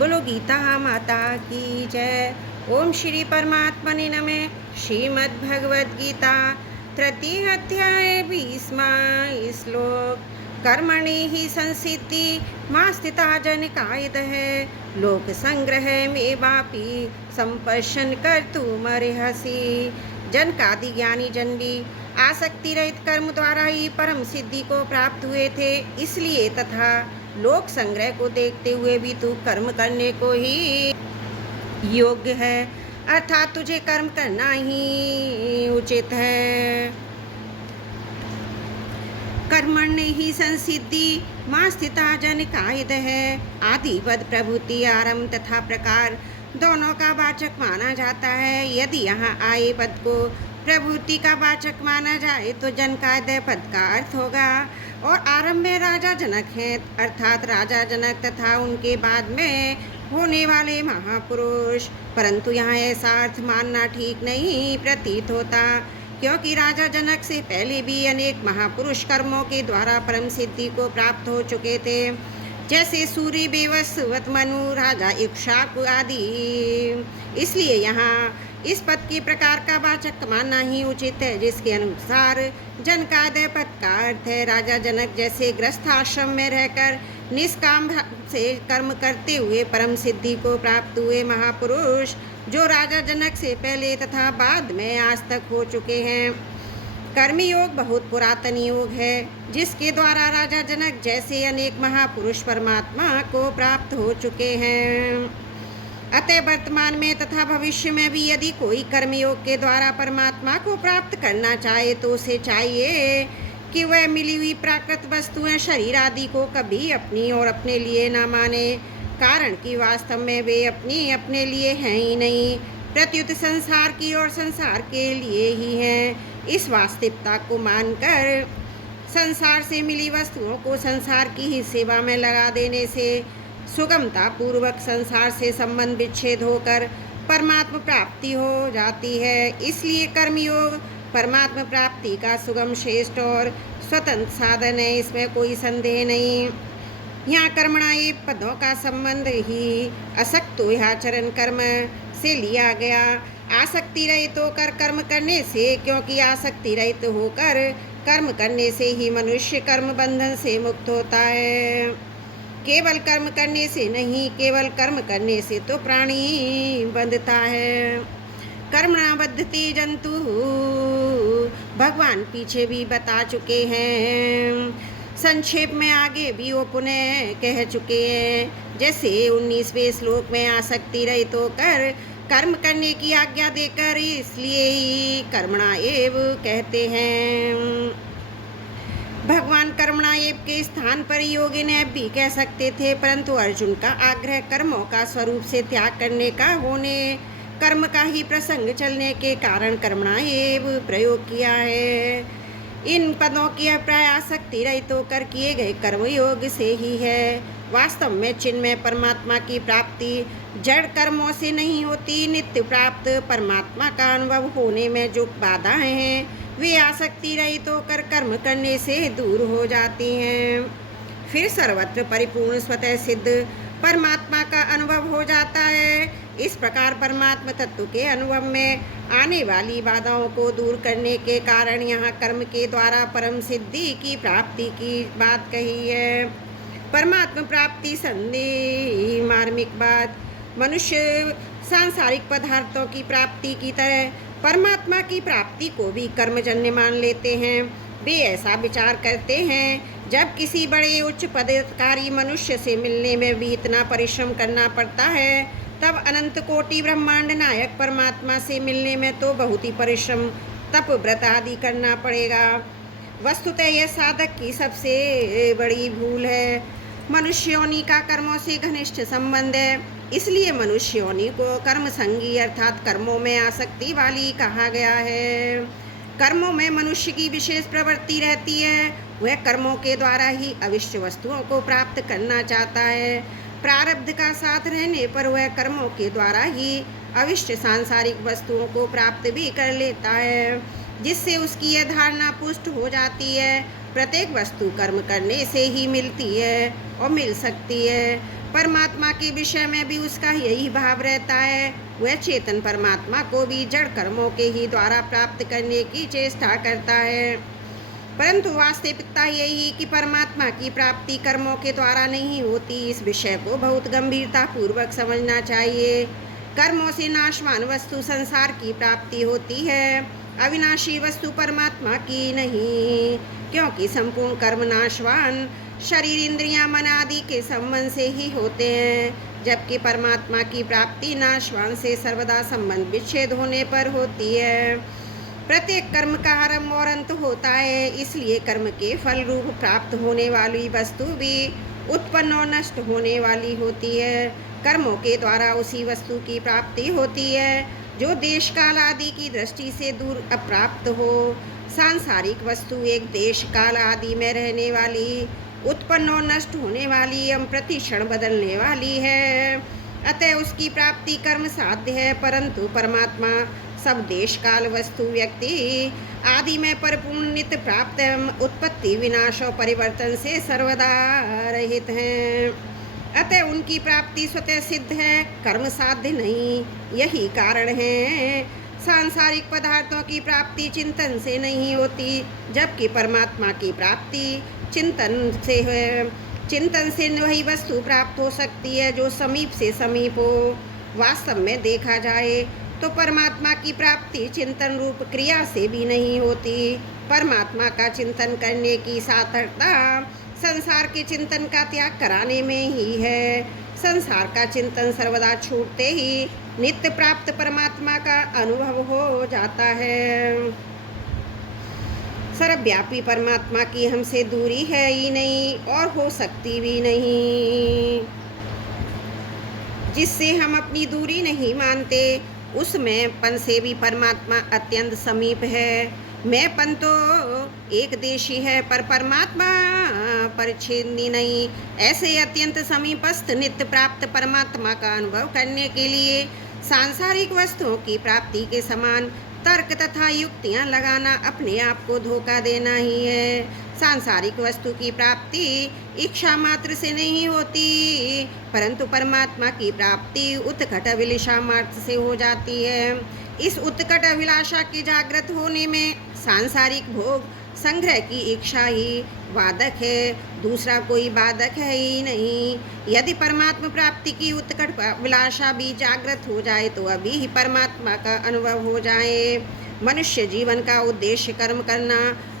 बोलो गीता माता की जय। ओम श्री परमात्मने नमः। श्रीमद् भगवद गीता तृतीय अध्याय 20वां श्लोक। कर्मणि ही संसिद्धि मास्तिता जन कायदः लोक संग्रह में वापी संपशन कर तुम अर्हसि। जन कादि ज्ञानी जन भी आसक्ति रहित कर्म द्वारा ही परम सिद्धि को प्राप्त हुए थे, इसलिए तथा लोक संग्रह को देखते हुए भी तू कर्म करने को ही योग्य है, अर्थात तुझे कर्म करना ही उचित है। कर्मण्य ही संसिद्धि मां स्थिता जन कायद है। आदिवद प्रभुति आरंभ तथा प्रकार दोनों का वाचक माना जाता है। यदि यहाँ आए पद को प्रभुति का वाचक माना जाए तो जन कायद पद का अर्थ होगा, और आरंभ में राजा जनक हैं, अर्थात राजा जनक तथा उनके बाद में होने वाले महापुरुष। परंतु यहाँ ऐसा अर्थ मानना ठीक नहीं प्रतीत होता, क्योंकि राजा जनक से पहले भी अनेक महापुरुष कर्मों के द्वारा परम सिद्धि को प्राप्त हो चुके थे, जैसे सूर्य बेवस मनु राजा इक्ष्वाकु आदि। इसलिए यहाँ इस पद के प्रकार का वाचक मानना ही उचित है, जिसके अनुसार जन का आदय पद का अर्थ है राजा जनक जैसे गृहस्थ आश्रम में रहकर निष्काम से कर्म करते हुए परम सिद्धि को प्राप्त हुए महापुरुष, जो राजा जनक से पहले तथा बाद में आज तक हो चुके हैं। कर्मयोग बहुत पुरातन योग है, जिसके द्वारा राजा जनक जैसे अनेक महापुरुष परमात्मा को प्राप्त हो चुके हैं। अतः वर्तमान में तथा भविष्य में भी यदि कोई कर्मयोग के द्वारा परमात्मा को प्राप्त करना चाहे तो उसे चाहिए कि वह मिली हुई प्राकृत वस्तुएं शरीर आदि को कभी अपनी और अपने लिए न माने, कारण कि वास्तव में वे अपने लिए हैं ही नहीं, प्रत्युत संसार की और संसार के लिए ही हैं। इस वास्तविकता को मानकर संसार से मिली वस्तुओं को संसार की ही सेवा में लगा देने से सुगमता पूर्वक संसार से संबंध विच्छेद होकर परमात्मा प्राप्ति हो जाती है। इसलिए कर्मयोग परमात्मा प्राप्ति का सुगम, श्रेष्ठ और स्वतंत्र साधन है, इसमें कोई संदेह नहीं। यहाँ कर्मणा ये पदों का संबंध ही असक्तो आचरण कर्म से लिया गया। आसक्ति रहित होकर कर्म करने से, क्योंकि आसक्ति रहित होकर कर्म करने से ही मनुष्य कर्म बंधन से मुक्त होता है। केवल कर्म करने से नहीं, केवल कर्म करने से तो प्राणी बंधता है। कर्मणा बद्धते जंतु भगवान पीछे भी बता चुके हैं, संक्षेप में आगे भी वो पुनः कह चुके हैं। जैसे 19वें श्लोक में आसक्ति रहित होकर कर्म करने की आज्ञा देकर इसलिए ही कर्मणा एव कहते हैं। भगवान कर्मणा एव के स्थान पर योगी ने भी कह सकते थे, परंतु अर्जुन का आग्रह कर्मों का स्वरूप से त्याग करने का होने कर्म का ही प्रसंग चलने के कारण कर्मणा एव प्रयोग किया है। इन पदों की अभिप्राय आसक्ति रहित होकर किए गए कर्मयोग से ही है। वास्तव में चिन्मय परमात्मा की प्राप्ति जड़ कर्मों से नहीं होती। नित्य प्राप्त परमात्मा का अनुभव होने में जो बाधाएं हैं वे आसक्ति रहित होकर कर्म करने से दूर हो जाती हैं। फिर सर्वत्र परिपूर्ण स्वतः सिद्ध परमात्मा का अनुभव हो जाता है। इस प्रकार परमात्मा तत्व के अनुभव में आने वाली बाधाओं को दूर करने के कारण यहाँ कर्म के द्वारा परम सिद्धि की प्राप्ति की बात कही है। परमात्मा प्राप्ति संदेह मार्मिक बात। मनुष्य सांसारिक पदार्थों की प्राप्ति की तरह परमात्मा की प्राप्ति को भी कर्मजन्य मान लेते हैं। वे ऐसा विचार करते हैं, जब किसी बड़े उच्च पदाधिकारी मनुष्य से मिलने में भी इतना परिश्रम करना पड़ता है, तब अनंत कोटि ब्रह्मांड नायक परमात्मा से मिलने में तो बहुत ही परिश्रम, तप, व्रत आदि करना पड़ेगा। वस्तुतः यह साधक की सबसे बड़ी भूल है। मनुष्य योनि का कर्मों से घनिष्ठ संबंध है, इसलिए मनुष्य योनि को कर्म संगी अर्थात कर्मों में आसक्ति वाली कहा गया है। कर्मों में मनुष्य की विशेष प्रवृत्ति रहती है, वह कर्मों के द्वारा ही अविष्ट वस्तुओं को प्राप्त करना चाहता है। प्रारब्ध का साथ रहने पर वह कर्मों के द्वारा ही अविष्ट सांसारिक वस्तुओं को प्राप्त भी कर लेता है, जिससे उसकी यह धारणा पुष्ट हो जाती है प्रत्येक वस्तु कर्म करने से ही मिलती है और मिल सकती है। परमात्मा के विषय में भी उसका यही भाव रहता है। वह चेतन परमात्मा को भी जड़ कर्मों के ही द्वारा प्राप्त करने की चेष्टा करता है, परंतु वास्तविकता यही कि परमात्मा की प्राप्ति कर्मों के द्वारा नहीं होती। इस विषय को बहुत गंभीरता पूर्वक समझना चाहिए। कर्मों से नाशवान वस्तु संसार की प्राप्ति होती है, अविनाशी वस्तु परमात्मा की नहीं, क्योंकि संपूर्ण कर्म नाशवान शरीर, इंद्रियां, मन आदि के संबंध से ही होते हैं, जबकि परमात्मा की प्राप्ति नाशवान से सर्वदा संबंध विच्छेद होने पर होती है। प्रत्येक कर्म का आरंभ और अंत होता है, इसलिए कर्म के फल रूप प्राप्त होने वाली वस्तु भी उत्पन्न और नष्ट होने वाली होती है। कर्मों के द्वारा उसी वस्तु की प्राप्ति होती है जो देश काल आदि की दृष्टि से दूर अप्राप्त हो। सांसारिक वस्तु एक देश काल आदि में रहने वाली, उत्पन्न और नष्ट होने वाली एवं प्रतिक्षण बदलने वाली है, अतः उसकी प्राप्ति कर्म साध्य है। परंतु परमात्मा सब देश काल वस्तु व्यक्ति आदि में परिपूर्ण, नित्य प्राप्त एवं उत्पत्ति, विनाश और परिवर्तन से सर्वदा रहित हैं, अतः उनकी प्राप्ति स्वतः सिद्ध है, कर्म साध्य नहीं। यही कारण है सांसारिक पदार्थों की प्राप्ति चिंतन से नहीं होती, जबकि परमात्मा की प्राप्ति चिंतन से है। चिंतन से वही वस्तु प्राप्त हो सकती है जो समीप से समीप हो। वास्तव में देखा जाए तो परमात्मा की प्राप्ति चिंतन रूप क्रिया से भी नहीं होती। परमात्मा का चिंतन करने की सार्थकता संसार के चिंतन का त्याग कराने में ही है। संसार का चिंतन सर्वदा छूटते ही नित्य प्राप्त परमात्मा का अनुभव हो जाता है। सर्वव्यापी परमात्मा की हमसे दूरी है ही नहीं और हो सकती भी नहीं। जिससे हम अपनी दूरी नहीं मानते, उसमें पन से भी परमात्मा अत्यंत समीप है। मैं पन तो एक देशी है, पर परमात्मा परिच्छेदी नहीं। ऐसे अत्यंत समीपस्थ नित्य प्राप्त परमात्मा का अनुभव करने के लिए सांसारिक वस्तुओं की प्राप्ति के समान तर्क तथा युक्तियां लगाना अपने आप को धोखा देना ही है। सांसारिक वस्तु की प्राप्ति इच्छा मात्र से नहीं होती, परंतु परमात्मा की प्राप्ति उत्कट अभिलाषा मात्र से हो जाती है। इस उत्कट अभिलाषा के जागृत होने में सांसारिक भोग संग्रह की इच्छा ही बाधक है, दूसरा कोई बाधक है ही नहीं। यदि परमात्मा प्राप्ति की उत्कट अभिलाषा भी जागृत हो जाए तो अभी ही परमात्मा का अनुभव हो जाए। मनुष्य जीवन का उद्देश्य कर्म करना,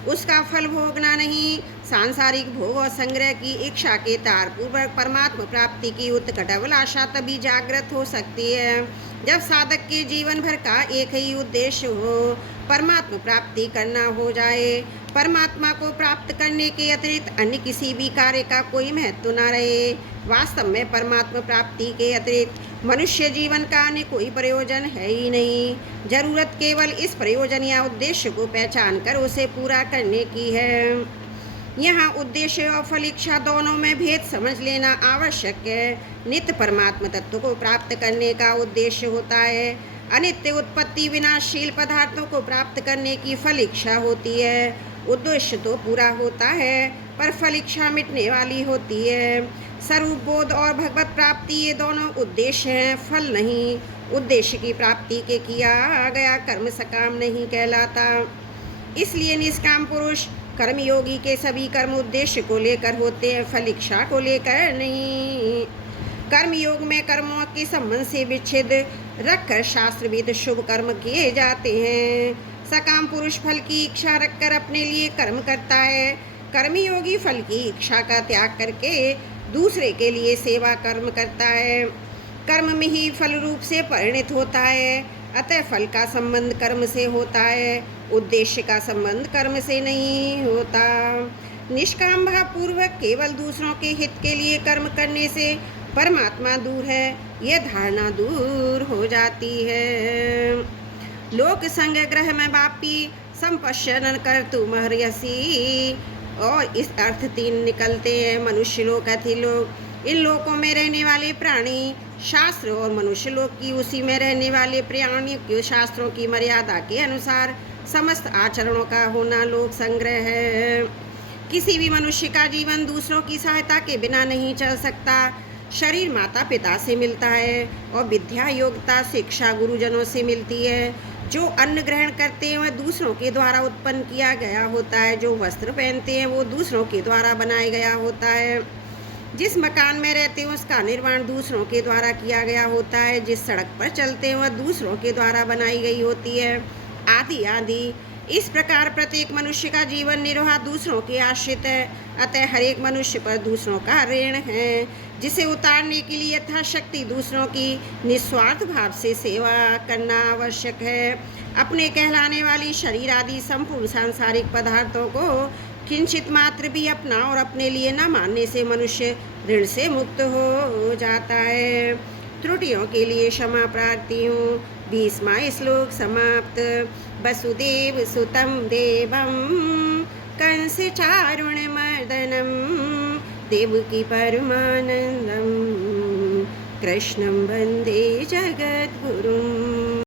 उसका फल भोगना नहीं। सांसारिक भोग और संग्रह की इच्छा के तार पूर्वक परमात्मा प्राप्ति की उत्कट अभिलाषा तभी जागृत हो सकती है जब साधक के जीवन भर का एक ही उद्देश्य हो, परमात्मा प्राप्ति करना हो जाए। परमात्मा को प्राप्त करने के अतिरिक्त अन्य किसी भी कार्य का कोई महत्व न रहे। वास्तव में परमात्मा प्राप्ति के अतिरिक्त मनुष्य जीवन का अन्य कोई प्रयोजन है ही नहीं। जरूरत केवल इस प्रयोजन या उद्देश्य को पहचान कर उसे पूरा करने की है। यहाँ उद्देश्य और फल इच्छा दोनों में भेद समझ लेना आवश्यक है। नित्य परमात्मा तत्व को प्राप्त करने का उद्देश्य होता है, अनित्य उत्पत्ति विनाशशील पदार्थों को प्राप्त करने की फल इच्छा होती है। उद्देश्य तो पूरा होता है, पर फल इच्छा मिटने वाली होती है। स्वरूप बोध और भगवत प्राप्ति ये दोनों उद्देश्य हैं, फल नहीं। उद्देश्य की प्राप्ति के किया गया कर्म सकाम नहीं कहलाता। इसलिए निष्काम पुरुष कर्मयोगी के सभी कर्म उद्देश्य को लेकर होते हैं, फल इच्छा को लेकर नहीं। कर्मयोग में कर्मों के संबंध से विच्छेद रखकर शास्त्रविद शुभ कर्म किए जाते हैं। सकाम पुरुष फल की इच्छा रखकर अपने लिए कर्म करता है। कर्मयोगी फल की इच्छा का त्याग करके दूसरे के लिए सेवा कर्म करता है। कर्म में ही फल रूप से परिणत होता है, अतः फल का संबंध कर्म से होता है, उद्देश्य का संबंध कर्म से नहीं होता। निष्काम भाव पूर्वक केवल दूसरों के हित के लिए कर्म करने से परमात्मा दूर है, यह धारणा दूर हो जाती है। लोक संग ग्रह में वापी संपश्यन कर तुम हर्यसी, और इस अर्थ तीन निकलते हैं। मनुष्य लोक, अति लोक, इन लोकों में रहने वाले प्राणी, शास्त्र और मनुष्य लोक की उसी में रहने वाले प्राणियों के शास्त्रों की मर्यादा के अनुसार समस्त आचरणों का होना लोक संग्रह है। किसी भी मनुष्य का जीवन दूसरों की सहायता के बिना नहीं चल सकता। शरीर माता पिता से मिलता है और विद्या योग्यता शिक्षा गुरुजनों से मिलती है। जो अन्न ग्रहण करते हैं वह दूसरों के द्वारा उत्पन्न किया गया होता है। जो वस्त्र पहनते हैं वो दूसरों के द्वारा बनाया गया होता है। जिस मकान में रहते हैं उसका निर्माण दूसरों के द्वारा किया गया होता है। जिस सड़क पर चलते हैं वह दूसरों के द्वारा बनाई गई होती है, आदि आदि। इस प्रकार प्रत्येक मनुष्य का जीवन निर्वाह दूसरों के आश्रित है। अतः हर एक मनुष्य पर दूसरों का ऋण है, जिसे उतारने के लिए यथाशक्ति दूसरों की निस्वार्थ भाव से सेवा करना आवश्यक है। अपने कहलाने वाली शरीर आदि संपूर्ण सांसारिक पदार्थों को किंचित मात्र भी अपना और अपने लिए न मानने से मनुष्य ऋण से मुक्त हो जाता है। त्रुटियों के लिए क्षमा प्रार्थी हूँ। 20वां श्लोक समाप्त। वसुदेव सुतं देवं कंस चारुण्यमर्दनं देवकी परमानंदं कृष्णं वंदे जगद्गुरुं।